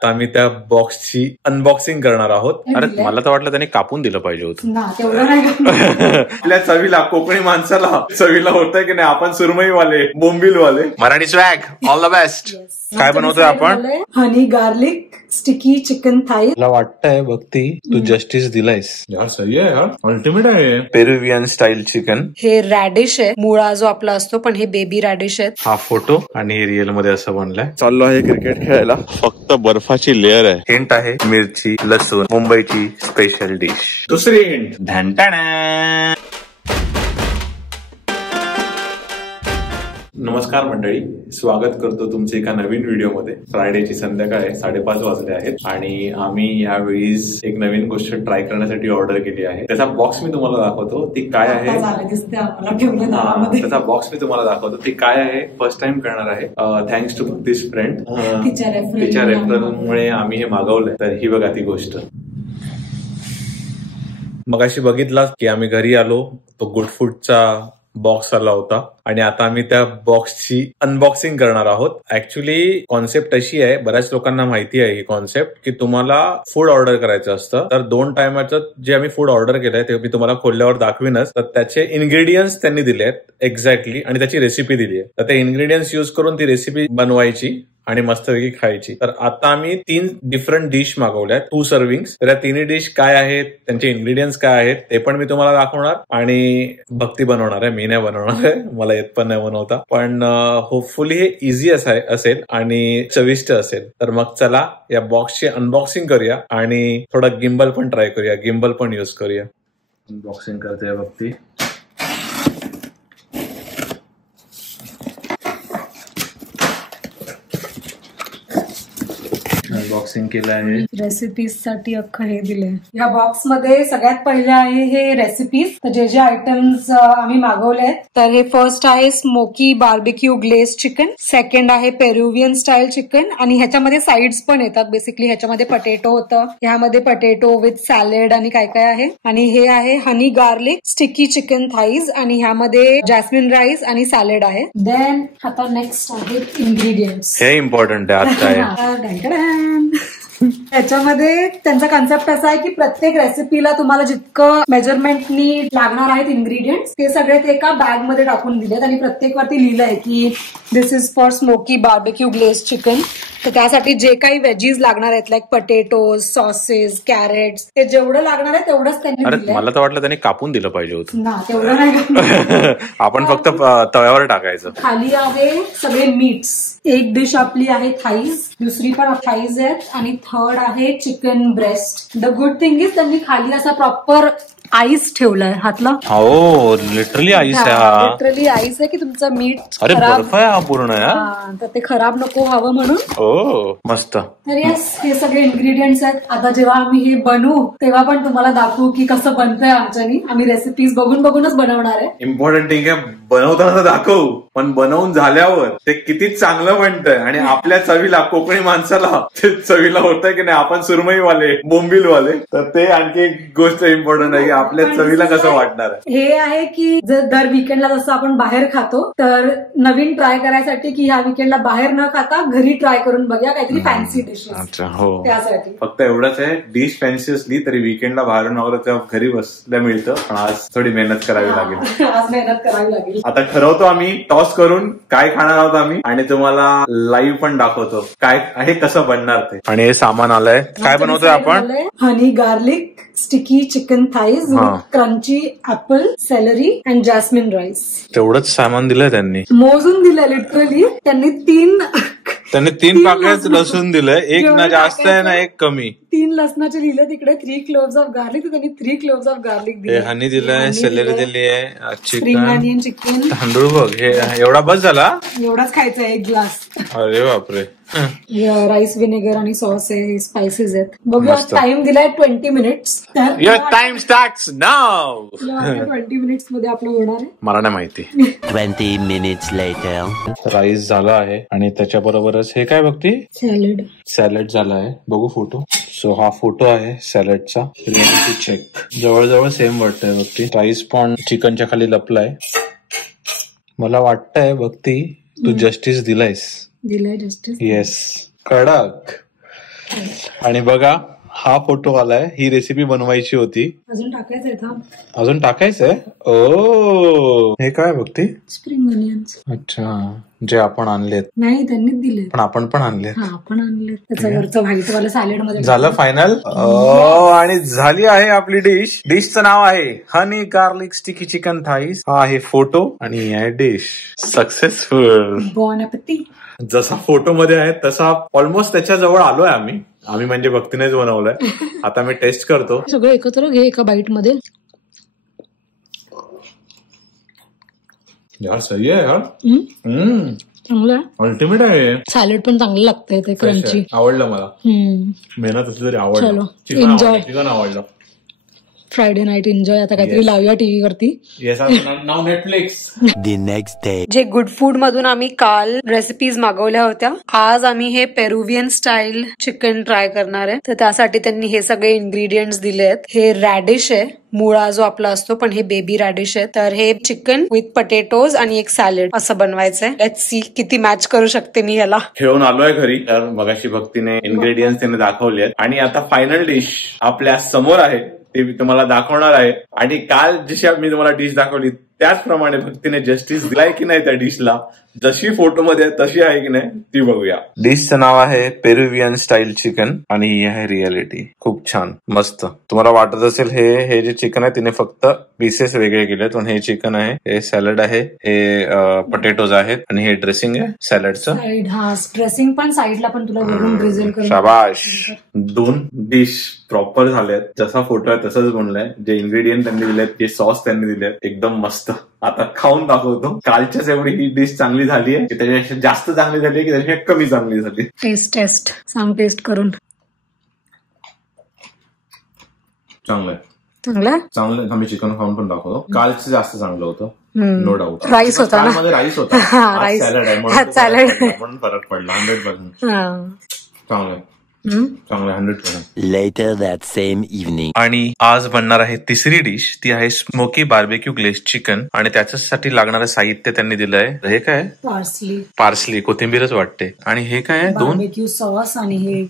आम्ही त्या बॉक्सची अनबॉक्सिंग करणार आहोत. अरे मला तर वाटलं त्याने कापून दिलं पाहिजे होतं. आपल्या चवीला, कोकणी माणसाला चवीला होतंय की नाही, आपण सुरमईवाले, बोंबिलवाले. Marathi swag, all the best. काय बनवतोय आपण? Honey garlic sticky chicken thigh. मला वाटतंय भक्ती तू जस्टिस दिलायस. यार सही आहे यार, अल्टिमेट आहे. Peruvian style chicken. हे रॅडिश आहे, मुळा जो आपला असतो, पण हे बेबी रॅडिश आहे. हा फोटो आणि हे रिअल मध्ये असं बनलंय. चाललो आहे क्रिकेट खेळायला. फक्त बर्फाची लेअर आहे. हिंट आहे मिरची, लसूण, मुंबईची स्पेशल डिश. दुसरी हिंट. ढंटाणा. नमस्कार मंडळी, स्वागत करतो तुमचे एका नवीन व्हिडिओमध्ये. फ्रायडेची संध्याकाळ आहे, 5:30 वाजले आहेत आणि आम्ही यावेळी एक नवीन गोष्ट ट्राय करण्यासाठी ऑर्डर केली आहे. त्याचा बॉक्स मी तुम्हाला दाखवतो, ती काय आहे. त्याचा बॉक्स मी तुम्हाला दाखवतो, ती काय आहे. फर्स्ट टाइम करणार आहे, थँक्स टू दिस फ्रेंड. तिच्या रेफरन्समुळे आम्ही हे मागवलंय. तर ही बघा ती गोष्ट. मगाशी बघितला की आम्ही घरी आलो, तो गुड फूडचा बॉक्स आला होता आणि आता आम्ही त्या बॉक्सची अनबॉक्सिंग करणार आहोत. ऍक्च्युली कॉन्सेप्ट अशी आहे, बऱ्याच लोकांना माहिती आहे ही कॉन्सेप्ट, की तुम्हाला फूड ऑर्डर करायचं असतं. तर 2 टायमाचं जे आम्ही फूड ऑर्डर केलंय ते मी तुम्हाला खोलल्यावर दाखवीनच. तर त्याचे इन्ग्रेडियंट्स त्यांनी दिले आहेत एक्झॅक्टली आणि त्याची रेसिपी दिली आहे. तर ते इन्ग्रेडियंट्स युज करून ती रेसिपी बनवायची आणि मस्तपैकी खायची. तर आता आम्ही 3 डिफरंट डिश मागवल्या, 2 सर्विंग्स. तर या 3 डिश काय आहेत, त्यांचे इन्ग्रेडियंट्स काय आहेत ते पण मी तुम्हाला दाखवणार आणि भक्ती बनवणार आहे, मी नाही बनवणार आहे, मला येत पण नाही बनवता. पण होपफुली हे इझी असेल आणि चविष्ट असेल. तर मग चला या बॉक्सची अनबॉक्सिंग करूया आणि थोडा गिम्बल पण ट्राय करूया, गिम्बल पण यूज करूया. अनबॉक्सिंग करते भक्ती. अनबॉक्सिंग केलं आहे. रेसिपीज साठी अख्खं हे दिलंय. या बॉक्स मध्ये सगळ्यात पहिले आहे हे रेसिपीज. तर जे जे आयटम्स आम्ही मागवले, तर हे फर्स्ट आहे smoky barbecue glaze chicken, second आहे पेरुवियन स्टाईल चिकन आणि ह्याच्यामध्ये साईड्स पण येतात. बेसिकली ह्याच्यामध्ये पटेटो होतं, ह्यामध्ये पटेटो विथ सॅलेड आणि काय काय आहे. आणि हे आहे हनी गार्लिक स्टिकी चिकन थाईज आणि ह्यामध्ये जॅस्मिन राईस आणि सॅलेड आहे. देन आता नेक्स्ट आहे इन्ग्रेडियंट्स. हे इम्पॉर्टंट आहे आता. त्याच्यामध्ये त्यांचा कन्सेप्ट असा आहे की प्रत्येक रेसिपीला तुम्हाला जितकं मेजरमेंटनी लागणार आहेत इन्ग्रेडियंट्स, ते सगळे ते एका बॅग मध्ये टाकून दिलेत आणि प्रत्येक वरती लिहिलंय की this is for smoky barbecue glaze chicken. तर त्यासाठी जे काही व्हेजीज लागणार आहेत, लाईक पटेटोज, सॉसेस, कॅरेट्स, ते जेवढं लागणार आहे तेवढंच त्यांनी दिलंय. मला तर वाटलं त्याने कापून दिलं पाहिजे होतं. ना तेवढं नाही. आपण फक्त तव्यावर टाकायचं. खाली आहे सगळे मीट्स. एक डिश आपली आहे थाईज, दुसरी पण थाईज आहेत आणि थर्ड आहे chicken breast. The good thing is त्यांनी खाली असा प्रॉपर आईस ठेवलाय हातला. हो, लिटरली आईस आहे. लिटरली आईस आहे की तुमचं मीठ अरे बर्फ आहे हा पूर्ण यार. तर ते खराब नको व्हावं म्हणून. हो मस्त. तर येस, हे सगळे इन्ग्रेडियंट्स आहेत. आता जेव्हा आम्ही हे बनवू तेव्हा पण तुम्हाला दाखवू की कसं बनतंय आमच्यानी. आम्ही रेसिपीज बघूनच बनवणार आहे. इम्पॉर्टंट थिंग आहे, बनवताना दाखवू, पण बनवून झाल्यावर ते किती चांगलं बनतंय आणि आपल्या चवीला, कोकणी माणसाला चवीला होतंय की नाही, आपण सुरमईवाले, बोंबिलवाले. तर ते आणखी एक गोष्ट इम्पॉर्टंट आहे, आपल्या चवीला कसं वाटणार आहे. हे आहे की जर दर विकेंडला जसं आपण बाहेर खातो, तर नवीन ट्राय करायसाठी की ह्या विकेंडला बाहेर न खाता घरी ट्राय करून बघूया काहीतरी फॅन्सी डिशेस. हो, त्यासाठी फक्त एवढंच आहे, डिश फॅन्सी असली तरी विकेंडला बाहेरून वगैरे घरी बसल्या मिळतं. पण आज थोडी मेहनत करावी लागेल. आज मेहनत करावी लागेल. आता ठरवतो आम्ही टॉस करून काय खाणार आहोत आम्ही आणि तुम्हाला लाईव्ह पण दाखवतो काय आहे, कसं बनणार ते. आणि हे सामान आलंय. काय बनवतोय आपण? Honey garlic sticky chicken thighs, crunchy apple, celery and jasmine rice. तेवढंच सामान दिलंय त्यांनी, मोजून दिलंय लिटरली. त्यांनी 3 पाकळ्याच लसूण दिलंय, एक ना जास्त आहे ना एक कमी. 3 लसणाचे लिहिले तिकडे. 3 क्लोव्स ऑफ गार्लिक, तर त्यांनी 3 क्लोव्स ऑफ गार्लिक दिले. हनी दिलंय, सेलरी दिली आहे, स्प्रिंग अनियन चिकन, तांदूळ बघ. हे एवढा बस झाला, एवढाच खायचा आहे, 1 ग्लास. अरे बापरे. राईस व्हिनेगर आणि सॉस आहे, स्पायसेस आहेत. बघूया. टाइम दिलाय 20 minutes. Your time starts now. 20 minutes मध्ये आपलं होणार आहे. मला नाही माहिती. 20 minutes later. राईस झाला आहे आणि त्याच्या बरोबरच हे काय बघती, सॅलड झाला आहे. बघू फोटो. सो हा फोटो आहे सॅलडचा. चेक. जवळजवळ सेम वाटतंय बघती. राईस पण चिकनच्या खाली लपलाय. मला वाटतंय बघती तू जस्टिस दिलाय जस्टिस. येस, कडक. आणि बघा हा फोटो आलाय, ही रेसिपी बनवायची होती. अजून टाकायचंय थांब. अजून टाकायचंय. ओ हे काय बघते? Spring onions. अच्छा, जे आपण आणलेत. नाही त्यांनीच दिले. पण आपण पण आणले. आपण आणले. त्याच्यावरचं व्हाईट वाला सॅलेड मध्ये झालं फायनल. आणि झाली आहे आपली डिश. डिशचं नाव आहे हनी गार्लिक स्टिकी चिकन थाईस. हा आहे फोटो आणि ही आहे डिश. सक्सेसफुल. बॉन ॲपेटी. जसा फोटो मध्ये आहे तसा ऑलमोस्ट त्याच्या जवळ आलोय आम्ही म्हणजे भक्तीनेच बनवलंय. आता मी टेस्ट करतो. सगळं एकत्र घे एका बाईट मध्ये. यार सही आहे यार. चांगलं आहे. अल्टिमेट आहे. सॅलेड पण चांगलं लागतंय ते क्रंची. आवडलं मला. मेहनत असली तरी आवडलं. चिकन आवडलं. Friday night enjoy. आता काहीतरी लावूया टीव्ही वरती. नाव नेटफ्लिक्स. The next day. जे गुड फूड मधून आम्ही काल रेसिपीज मागवल्या होत्या, आज आम्ही हे पेरुवियन स्टाईल चिकन ट्राय करणार आहे. तर त्यासाठी त्यांनी हे सगळे इन्ग्रेडियंट्स दिले आहेत. हे रॅडिश आहे, मुळा जो आपला असतो, पण हे बेबी रॅडिश आहे. तर हे चिकन विथ पटेटोज आणि एक सॅलेड असं बनवायचंय. लेट्स सी किती मॅच करू शकते मी याला. खेळून आलोय घरी. तर मगाशी भक्तीने इन्ग्रेडियंट्स त्याने दाखवले आहेत आणि आता फायनल डिश आपल्या समोर आहे, ते मी तुम्हाला दाखवणार आहे. आणि काल जशी मी तुम्हाला डिश दाखवली त्याचप्रमाणे भक्तीने जस्टिस दिलाय की नाही त्या डिशला, जशी फोटो मध्ये तशी आहे की नाही ती बघूया. डिशचं नाव आहे पेरुवियन स्टाईल चिकन आणि ही आहे रियालिटी. खूप छान, मस्त. तुम्हाला वाटत असेल हे जे चिकन आहे तिने फक्त पीसेस वेगळे केलेत, पण हे चिकन आहे, हे सॅलड आहे, हे पटेटोज आहेत आणि हे ड्रेसिंग आहे सॅलडचं. ड्रेसिंग पण साईडला पण तुला वरून ड्रिझल करून. शाबाश. 2 डिश प्रॉपर झाल्यात. जसा फोटो आहे तसंच बनलाय. जे इन्ग्रेडियंट त्यांनी दिलेत, जे सॉस त्यांनी दिलेत, एकदम मस्त. आता खाऊन दाखवतो. कालच्याच एवढी ही डिश चांगली झाली आहे की त्याच्यापेक्षा जास्त चांगली झाली आहे की त्याच्यापेक्षा कमी चांगली झाली. टेस्ट सांग टेस्ट करून. चांगलं आम्ही चिकन खाऊन पण दाखवतो. कालचं जास्त चांगलं होतं, नो डाऊट. राईस होता ना, मध्ये राईस होता, सॅलड आहे म्हणून फरक पडला. 100% चांगलं. 100%. Later that same evening. आणि आज बनणार आहे तिसरी डिश. ती आहे स्मोकी बार्बेक्यू ग्लेझ चिकन आणि त्याच्यासाठी लागणारं साहित्य त्यांनी दिलं आहे. हे काय? पार्सली, कोथिंबीरच वाटते. आणि हे काय आहे? 2 बार्बेक्यू सॉस आणि हे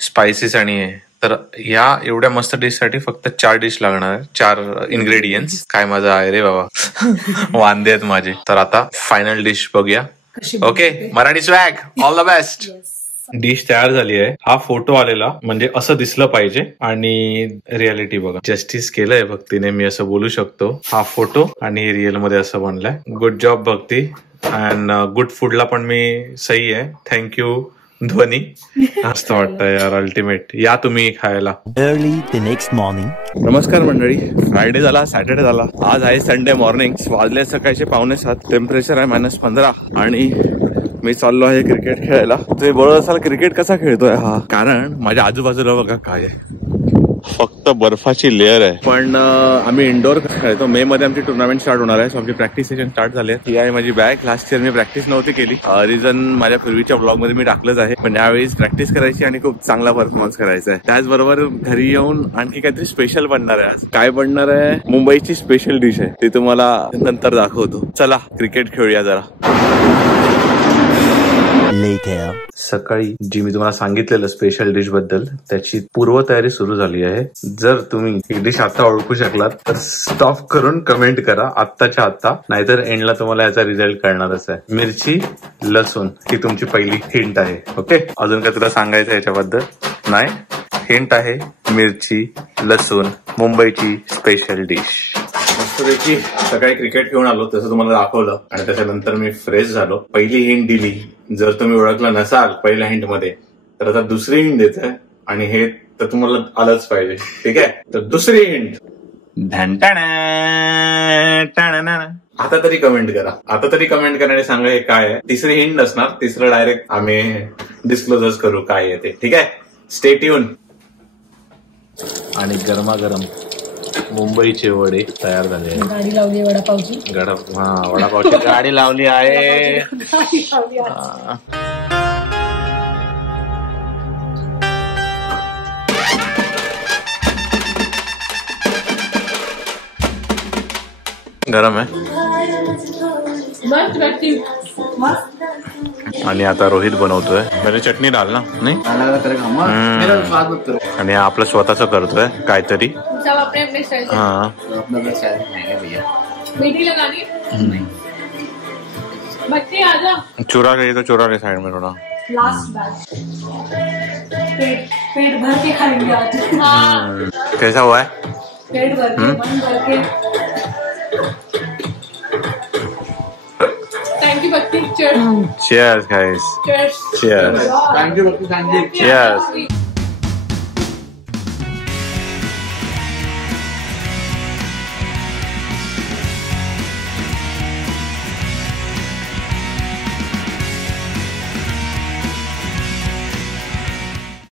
स्पायसेस आणि हे. तर या एवढ्या मस्त डिश साठी फक्त 4 डिश लागणार, 4 इन्ग्रेडियंट्स. काय मजा आहे रे बाबा. वांदे आहेत माझे. तर आता फायनल डिश बघूया. Okay, Marathi swag, all the best. Dish तयार झाली आहे. हा फोटो आलेला म्हणजे असं दिसलं पाहिजे आणि रियालिटी बघा. जस्टिस केलंय भक्तीने, मी असं बोलू शकतो. हा फोटो आणि रिअल मध्ये असं बनलंय. Good job Bhakti. And good फूडला पण मी सही आहे. थँक्यू ध्वनी. मस्त वाटतं यार, अल्टिमेट. या तुम्ही खायला. Early the next morning. नमस्कार मंडळी. फ्रायडे झाला, सॅटर्डे झाला, आज आहे संडे मॉर्निंग. वाजले सकाळचे 5:45. टेम्परेचर आहे -15 आणि मी चाललो आहे क्रिकेट खेळायला. तुम्ही बोलत असाल क्रिकेट कसा खेळतोय हा, कारण माझ्या आजूबाजूला बघा काय आहे, फक्त बर्फाची लेअर आहे. पण आम्ही इंडोर खेळतो. मे मध्ये आमची टुर्नामेंट स्टार्ट होणार आहे. सो आमची प्रॅक्टिस सेशन स्टार्ट झाली आहे. ही आहे माझी बॅग. लास्ट इयर मी प्रॅक्टिस नव्हती केली. रिझन माझ्या पूर्वीच्या ब्लॉग मध्ये मी टाकलंच आहे. पण यावेळेस प्रॅक्टिस करायची आणि खूप चांगला परफॉर्मन्स करायचा आहे. त्याचबरोबर घरी येऊन आणखी काहीतरी स्पेशल बनणार आहे. आज काय बनणार आहे? मुंबईची स्पेशल डिश आहे, ती तुम्हाला नंतर दाखवतो. चला क्रिकेट खेळूया जरा. Later. सकाळी जी मी तुम्हाला सांगितलेलं स्पेशल डिश बद्दल, त्याची पूर्वतयारी सुरू झाली आहे. जर तुम्ही ही डिश आता ओळखू शकलात तर स्टॉप करून कमेंट करा आत्ताच्या आत्ता, नाहीतर एंडला तुम्हाला याचा रिझल्ट कळणारच आहे. मिरची, लसूण ही तुमची पहिली हिंट आहे. ओके, अजून काय तुला सांगायचं याच्याबद्दल? नाही, हिंट आहे मिरची, लसूण, मुंबईची स्पेशल डिश. मस्तपैकी सकाळी क्रिकेट खेळून आलो, तसं तुम्हाला दाखवलं आणि त्याच्यानंतर मी फ्रेश झालो. पहिली हिंट दिली, जर तुम्ही ओळखलं नसाल पहिल्या हिंट मध्ये, तर आता दुसरी हिंट देत आहे आणि हे तर तुम्हाला आलंच पाहिजे. ठीक आहे, तर दुसरी हिंट. आता तरी कमेंट करा, आणि सांगा हे काय आहे. तिसरी हिंट नसणार, तिसरं डायरेक्ट आम्ही डिस्क्लोजच करू काय आहे ते. ठीक आहे, स्टे ट्यून. आणि गरमागरम मुंबईचे वडे तयार झाले आहे. गाडी लावली वडापावची. वडापावची गाडी लावली आहे. गरम आहे. आणि आता रोहित बनवतोय. मेरे चटणी डाल ना नाही. आणि आपलं स्वतःच करतोय काहीतरी. हा चुरा ले तो चुरा ले साइड में थोड़ा. पेट भर के खाएंगे आज. कैसा हुआ है? पेट भर के मन भर के. थैंक यू बत्ती. Cheers guys. Cheers. Cheers. Thank you. Cheers.